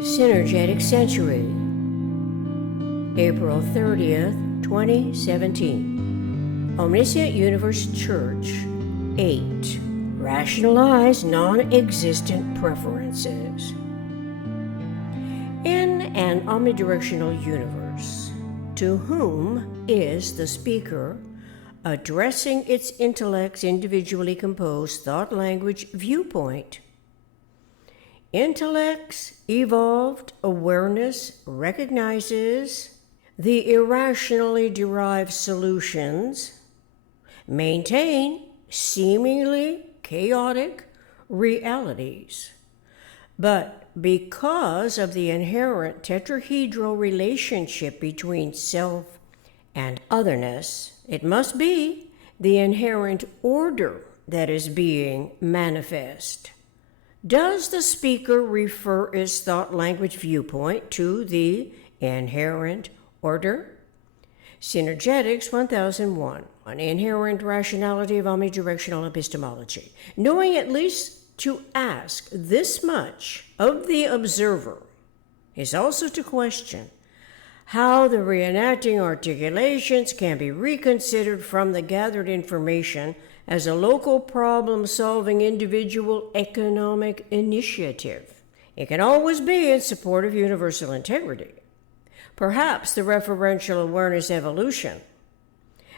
Synergetic Century, April 30th, 2017. Omniscient Universe Church 8. Rationalized non-existent preferences. In an omnidirectional universe, to whom is the speaker addressing its intellect's individually composed thought-language viewpoint? Intellect's evolved awareness recognizes the irrationally derived solutions, maintain seemingly chaotic realities, but because of the inherent tetrahedral relationship between self and otherness, it must be the inherent order that is being manifest. Does the speaker refer his thought-language viewpoint to the inherent order? Synergetics 1001, on inherent rationality of omnidirectional epistemology. Knowing at least to ask this much of the observer is also to question how the reenacting articulations can be reconsidered from the gathered information as a local problem-solving individual economic initiative. It can always be in support of universal integrity. Perhaps the referential awareness evolution,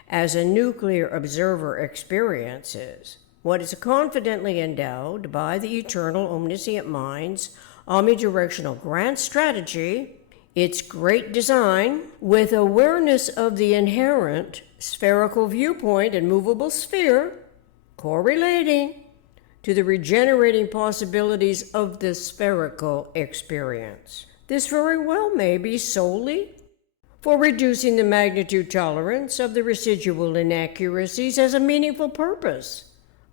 as a nuclear observer experiences what is confidently endowed by the eternal omniscient mind's omnidirectional grand strategy, its great design, with awareness of the inherent spherical viewpoint and movable sphere, correlating to the regenerating possibilities of the spherical experience. This very well may be solely for reducing the magnitude tolerance of the residual inaccuracies as a meaningful purpose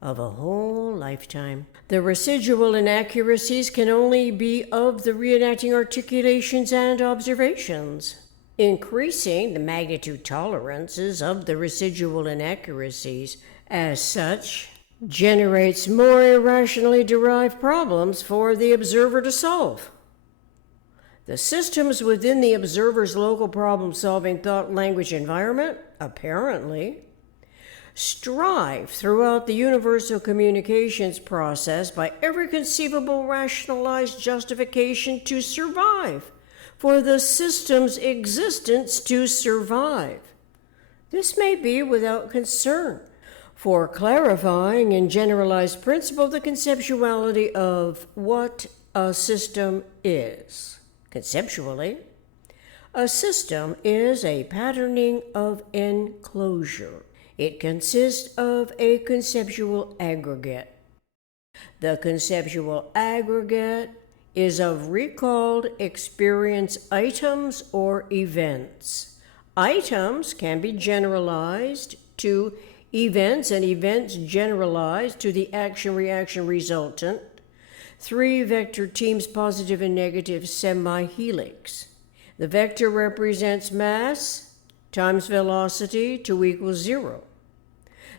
of a whole lifetime. The residual inaccuracies can only be of the reenacting articulations and observations. Increasing the magnitude tolerances of the residual inaccuracies as such generates more irrationally derived problems for the observer to solve. The systems within the observer's local problem-solving thought-language environment, apparently, strive throughout the universal communications process by every conceivable rationalized justification to survive, for the system's existence to survive. This may be without concern for clarifying in generalized principle the conceptuality of what a system is. Conceptually, a system is a patterning of enclosure. It consists of a conceptual aggregate. The conceptual aggregate is of recalled experience items or events. Items can be generalized to events, and events generalized to the action-reaction resultant. 3 vector teams, positive and negative semi-helix. The vector represents mass times velocity to = 0.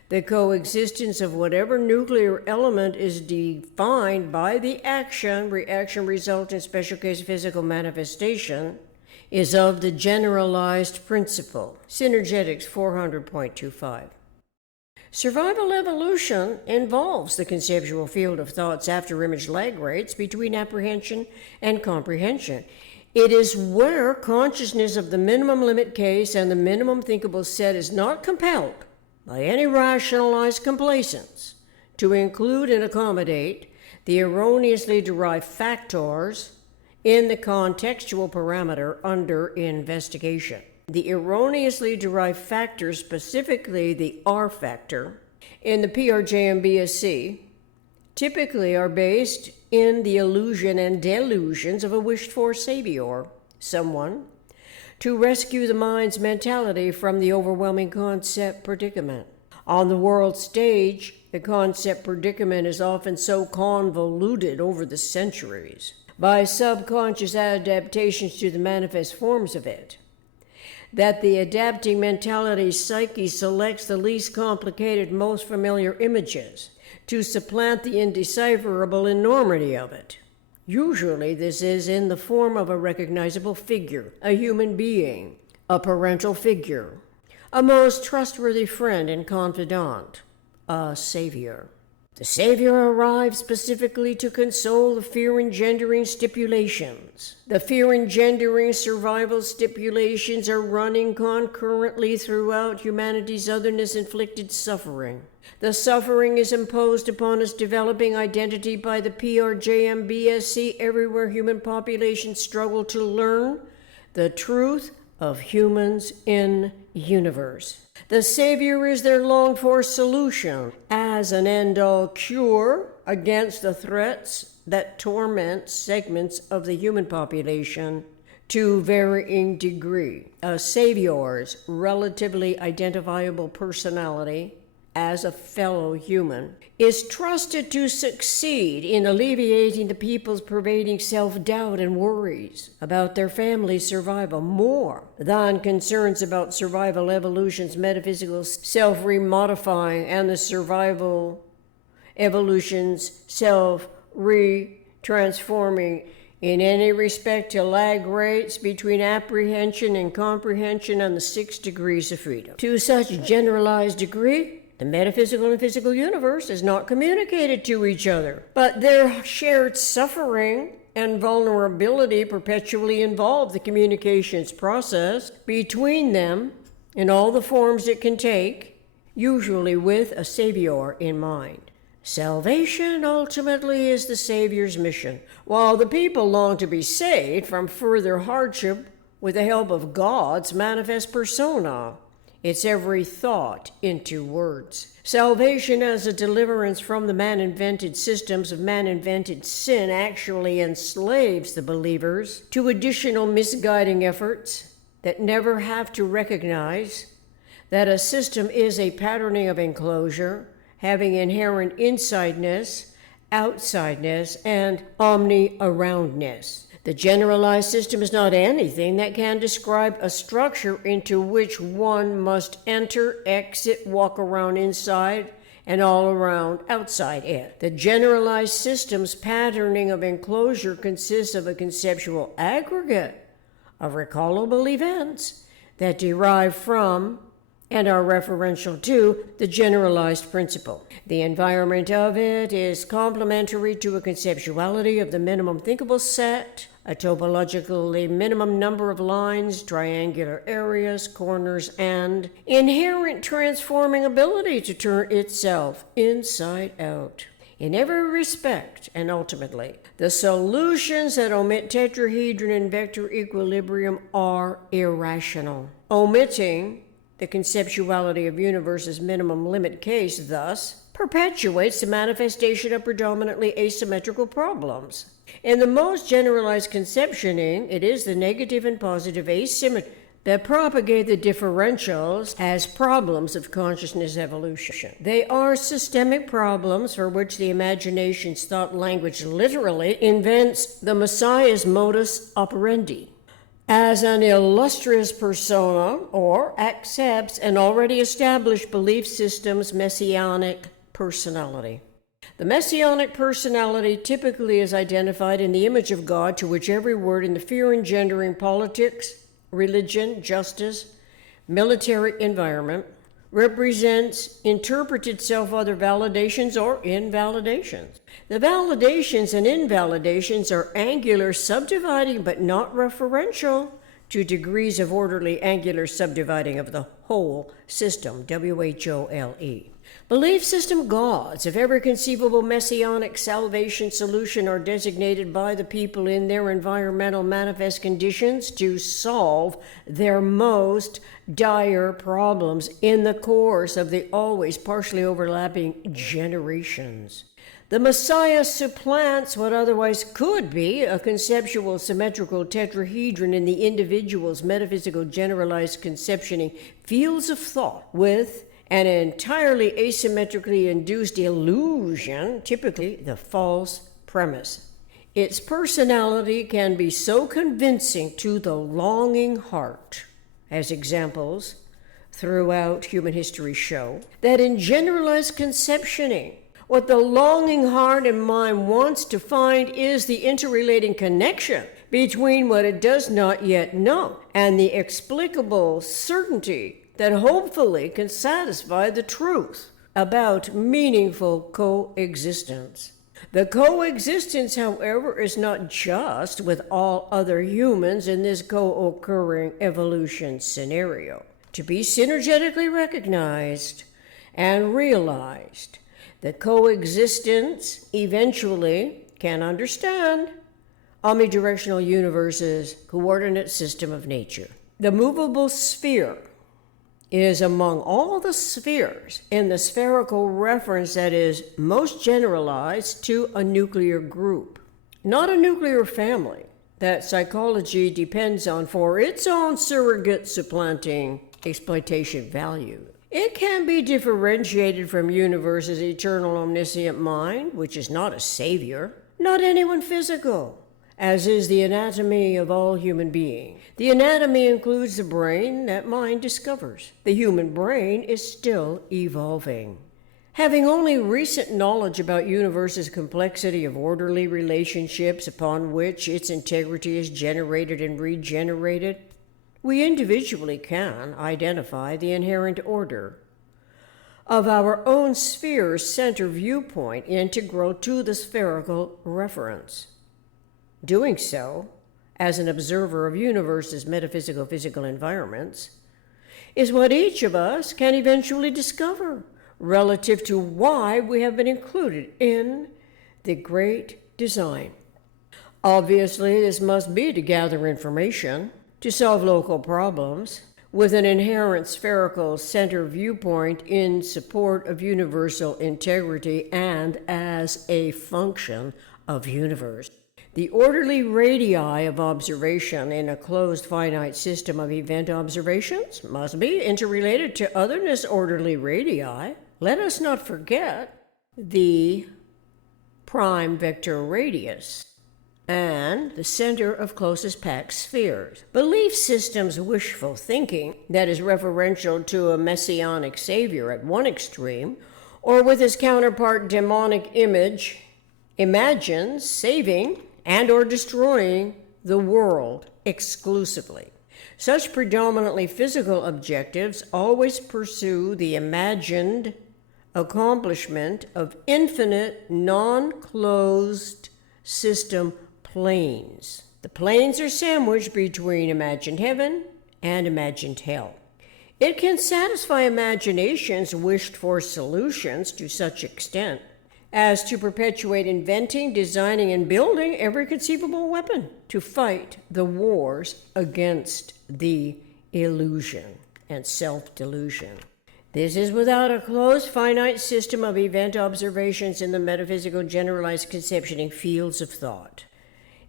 The coexistence of whatever nuclear element is defined by the action, reaction, resultant, special case physical manifestation is of the generalized principle. Synergetics 400.25. Survival evolution involves the conceptual field of thought's after-image lag rates between apprehension and comprehension. It is where consciousness of the minimum limit case and the minimum thinkable set is not compelled by any rationalized complacence to include and accommodate the erroneously derived factors in the contextual parameter under investigation. The erroneously derived factors, specifically the R factor, in the PRJMBSC, typically are based in the illusion and delusions of a wished-for savior, someone, to rescue the mind's mentality from the overwhelming concept predicament. On the world stage, the concept predicament is often so convoluted over the centuries by subconscious adaptations to the manifest forms of it, that the adapting mentality's psyche selects the least complicated, most familiar images to supplant the indecipherable enormity of it. Usually this is in the form of a recognizable figure, a human being, a parental figure, a most trustworthy friend and confidant, a savior. The savior arrives specifically to console the fear-engendering stipulations. The fear-engendering survival stipulations are running concurrently throughout humanity's otherness-inflicted suffering. The suffering is imposed upon its developing identity by the PRJMBSC everywhere human populations struggle to learn the truth of humans in universe. The Savior is their longed-for solution as an end-all cure against the threats that torment segments of the human population to varying degree. A Savior's relatively identifiable personality as a fellow human is trusted to succeed in alleviating the people's pervading self-doubt and worries about their family's survival more than concerns about survival evolution's metaphysical self-remodifying and the survival evolution's self-re-transforming in any respect to lag rates between apprehension and comprehension on the 6 degrees of freedom. To such a generalized degree, the metaphysical and physical universe is not communicated to each other, but their shared suffering and vulnerability perpetually involve the communications process between them in all the forms it can take, usually with a savior in mind. Salvation ultimately is the Savior's mission, while the people long to be saved from further hardship with the help of God's manifest persona. It's every thought into words. Salvation as a deliverance from the man-invented systems of man-invented sin actually enslaves the believers to additional misguiding efforts that never have to recognize that a system is a patterning of enclosure, having inherent insideness, outsideness, and omni-aroundness. The generalized system is not anything that can describe a structure into which one must enter, exit, walk around inside, and all around outside it. The generalized system's patterning of enclosure consists of a conceptual aggregate of recallable events that derive from and are referential to the generalized principle. The environment of it is complementary to a conceptuality of the minimum thinkable set, a topologically minimum number of lines, triangular areas, corners, and inherent transforming ability to turn itself inside out. In every respect, and ultimately, the solutions that omit tetrahedron and vector equilibrium are irrational. Omitting the conceptuality of universe's minimum limit case, thus, perpetuates the manifestation of predominantly asymmetrical problems. In the most generalized conceptioning, it is the negative and positive asymmetry that propagate the differentials as problems of consciousness evolution. They are systemic problems for which the imagination's thought language literally invents the Messiah's modus operandi as an illustrious persona, or accepts an already established belief system's messianic personality. The messianic personality typically is identified in the image of God to which every word in the fear-engendering politics, religion, justice, military environment represents interpreted self-other validations or invalidations. The validations and invalidations are angular subdividing but not referential to degrees of orderly angular subdividing of the whole system, WHOLE. Belief system gods of every conceivable messianic salvation solution are designated by the people in their environmental manifest conditions to solve their most dire problems in the course of the always partially overlapping generations. The Messiah supplants what otherwise could be a conceptual symmetrical tetrahedron in the individual's metaphysical generalized conceptioning fields of thought with an entirely asymmetrically induced illusion, typically the false premise. Its personality can be so convincing to the longing heart, as examples throughout human history show, that in generalized conceptioning, What the longing heart and mind wants to find is the interrelating connection between what it does not yet know and the explicable certainty that hopefully can satisfy the truth about meaningful coexistence. The coexistence, however, is not just with all other humans in this co-occurring evolution scenario. To be synergetically recognized and realized, the coexistence eventually can understand omnidirectional universe's coordinate system of nature. The movable sphere is among all the spheres in the spherical reference that is most generalized to a nuclear group, not a nuclear family that psychology depends on for its own surrogate supplanting exploitation value. It can be differentiated from universe's eternal omniscient mind, which is not a savior, not anyone physical, as is the anatomy of all human beings. The anatomy includes the brain that mind discovers. The human brain is still evolving. Having only recent knowledge about universe's complexity of orderly relationships upon which its integrity is generated and regenerated, we individually can identify the inherent order of our own sphere's center viewpoint integral to the spherical reference. Doing so, as an observer of universe's metaphysical physical environments, is what each of us can eventually discover relative to why we have been included in the great design. Obviously, this must be to gather information, to solve local problems, with an inherent spherical center viewpoint in support of universal integrity and as a function of universe. The orderly radii of observation in a closed finite system of event observations must be interrelated to otherness orderly radii. Let us not forget the prime vector radius and the center of closest packed spheres. Belief systems wishful thinking that is referential to a messianic savior at one extreme, or with his counterpart demonic image, imagines saving and or destroying the world exclusively. Such predominantly physical objectives always pursue the imagined accomplishment of infinite non-closed system planes. The planes are sandwiched between imagined heaven and imagined hell. It can satisfy imagination's wished for solutions to such extent as to perpetuate inventing, designing, and building every conceivable weapon to fight the wars against the illusion and self-delusion. This is without a closed finite system of event observations in the metaphysical generalized conceptioning fields of thought.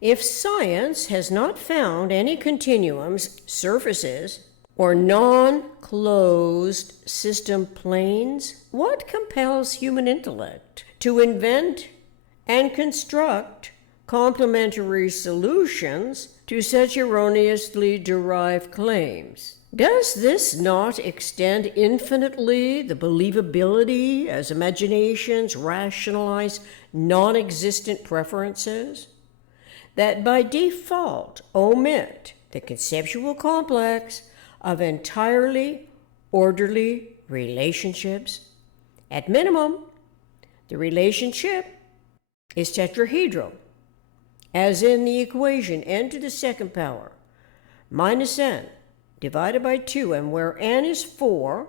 If science has not found any continuums, surfaces, or non-closed system planes, what compels human intellect to invent and construct complementary solutions to such erroneously derived claims? Does this not extend infinitely the believability as imaginations rationalize non-existent preferences that by default omit the conceptual complex of entirely orderly relationships? At minimum, the relationship is tetrahedral, as in the equation n to the second power minus n divided by 2, and where n is 4,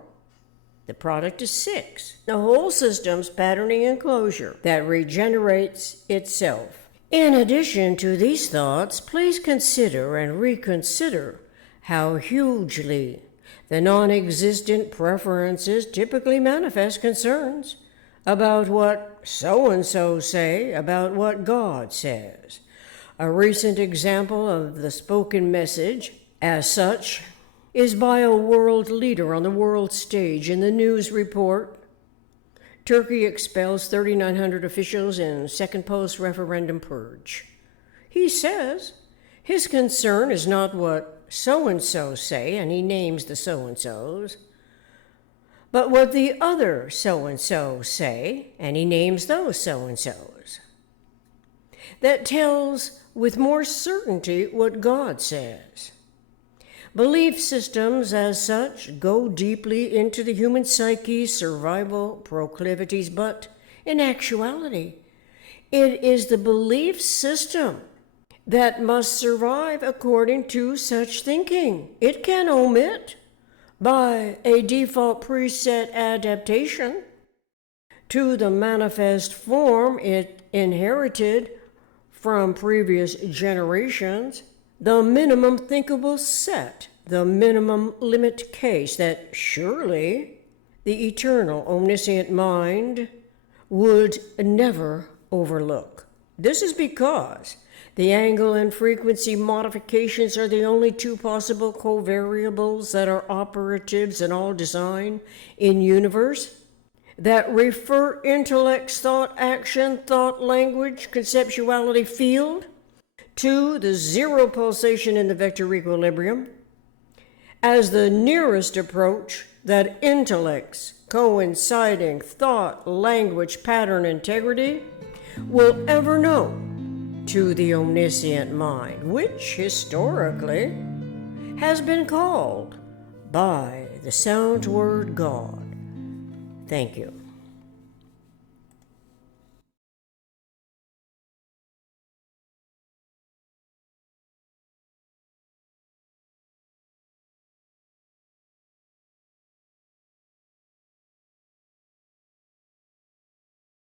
the product is 6. The whole system's patterning enclosure that regenerates itself. In addition to these thoughts, please consider and reconsider how hugely the non-existent preferences typically manifest concerns about what so-and-so say about what God says. A recent example of the spoken message as such is by a world leader on the world stage in the news report, Turkey expels 3,900 officials in second post-referendum purge. He says his concern is not what so-and-so say, and he names the so-and-sos, but what the other so-and-so say, and he names those so-and-sos. That tells with more certainty what God says. Belief systems, as such, go deeply into the human psyche's survival proclivities, but in actuality, it is the belief system that must survive according to such thinking. It can omit by a default preset adaptation to the manifest form it inherited from previous generations, the minimum thinkable set, the minimum limit case that surely the eternal omniscient mind would never overlook. This is because the angle and frequency modifications are the only two possible covariables that are operatives in all design in universe that refer intellect's thought, action, thought, language, conceptuality field to the zero pulsation in the vector equilibrium as the nearest approach that intellect's coinciding thought, language, pattern, integrity will ever know to the omniscient mind, which historically has been called by the sound word God. Thank you.